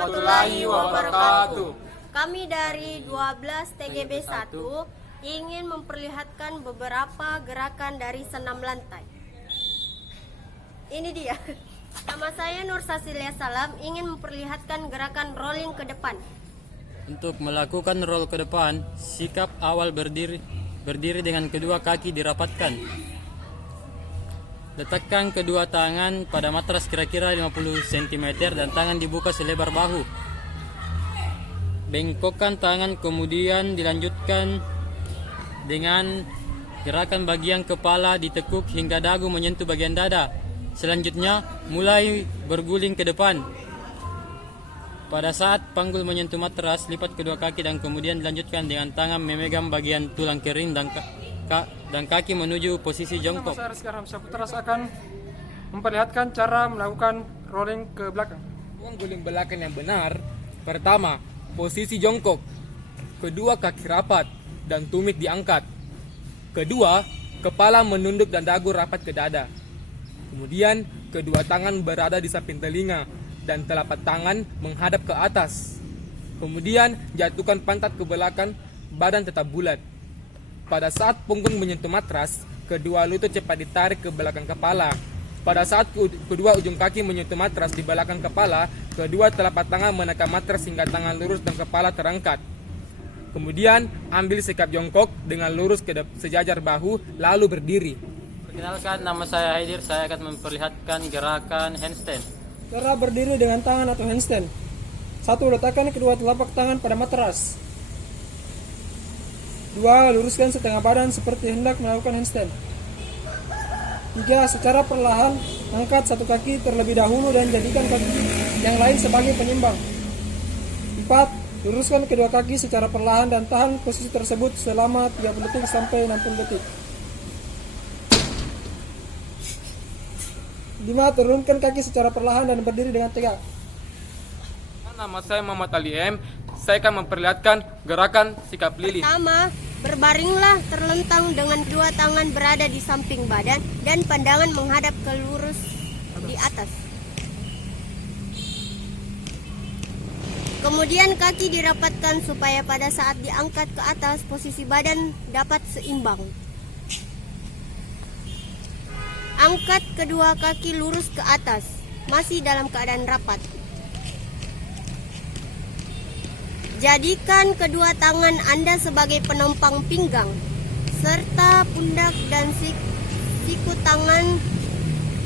warahmatullahi wabarakatuh. Kami dari 12 TGB 1 ingin memperlihatkan beberapa gerakan dari senam lantai. Ini dia. Nama saya Nur Sasilia Salam, ingin memperlihatkan gerakan rolling ke depan. Untuk melakukan roll ke depan, sikap awal berdiri dengan kedua kaki dirapatkan. Letakkan kedua tangan pada matras kira-kira 50 cm dan tangan dibuka selebar bahu. Bengkokkan tangan, kemudian dilanjutkan dengan gerakan bagian kepala ditekuk hingga dagu menyentuh bagian dada. Selanjutnya, mulai berguling ke depan. Pada saat panggul menyentuh matras, lipat kedua kaki dan kemudian dilanjutkan dengan tangan memegang bagian tulang kering dan kaki menuju posisi jongkok. Saya Rizky Ramsyah Putra akan memperlihatkan cara melakukan rolling ke belakang. Guling belakang yang benar. Pertama, posisi jongkok. Kedua, kaki rapat dan tumit diangkat. Kedua, kepala menunduk dan dagu rapat ke dada. Kemudian, kedua tangan berada di samping telinga dan telapak tangan menghadap ke atas. Kemudian, jatuhkan pantat ke belakang, badan tetap bulat. Pada saat punggung menyentuh matras, kedua lutut cepat ditarik ke belakang kepala. Pada saat kedua ujung kaki menyentuh matras di belakang kepala, kedua telapak tangan menekan matras hingga tangan lurus dan kepala terangkat. Kemudian, ambil sikap jongkok dengan lurus ke sejajar bahu, lalu berdiri. Perkenalkan, nama saya Haidir. Saya akan memperlihatkan gerakan handstand. Cara berdiri dengan tangan atau handstand. 1. Letakkan kedua telapak tangan pada matras. 2. Luruskan setengah badan seperti hendak melakukan handstand. 3. Secara perlahan, angkat satu kaki terlebih dahulu dan jadikan kaki yang lain sebagai penyimbang. 4. Luruskan kedua kaki secara perlahan dan tahan posisi tersebut selama 30 detik sampai 60 detik. 5. Turunkan kaki secara perlahan dan berdiri dengan tegak. Nama saya Muhammad Ali M. Saya akan memperlihatkan gerakan sikap lilin. Pertama, berbaringlah terlentang dengan dua tangan berada di samping badan dan pandangan menghadap ke lurus di atas. Kemudian kaki dirapatkan supaya pada saat diangkat ke atas posisi badan dapat seimbang. Angkat kedua kaki lurus ke atas, masih dalam keadaan rapat. Jadikan kedua tangan Anda sebagai penopang pinggang, serta pundak dan siku tangan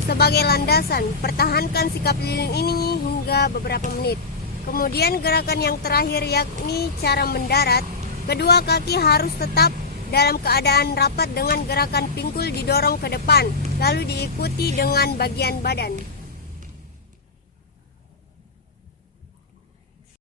sebagai landasan. Pertahankan sikap lilin ini hingga beberapa menit. Kemudian gerakan yang terakhir yakni cara mendarat. Kedua kaki harus tetap dalam keadaan rapat dengan gerakan pinggul didorong ke depan, lalu diikuti dengan bagian badan.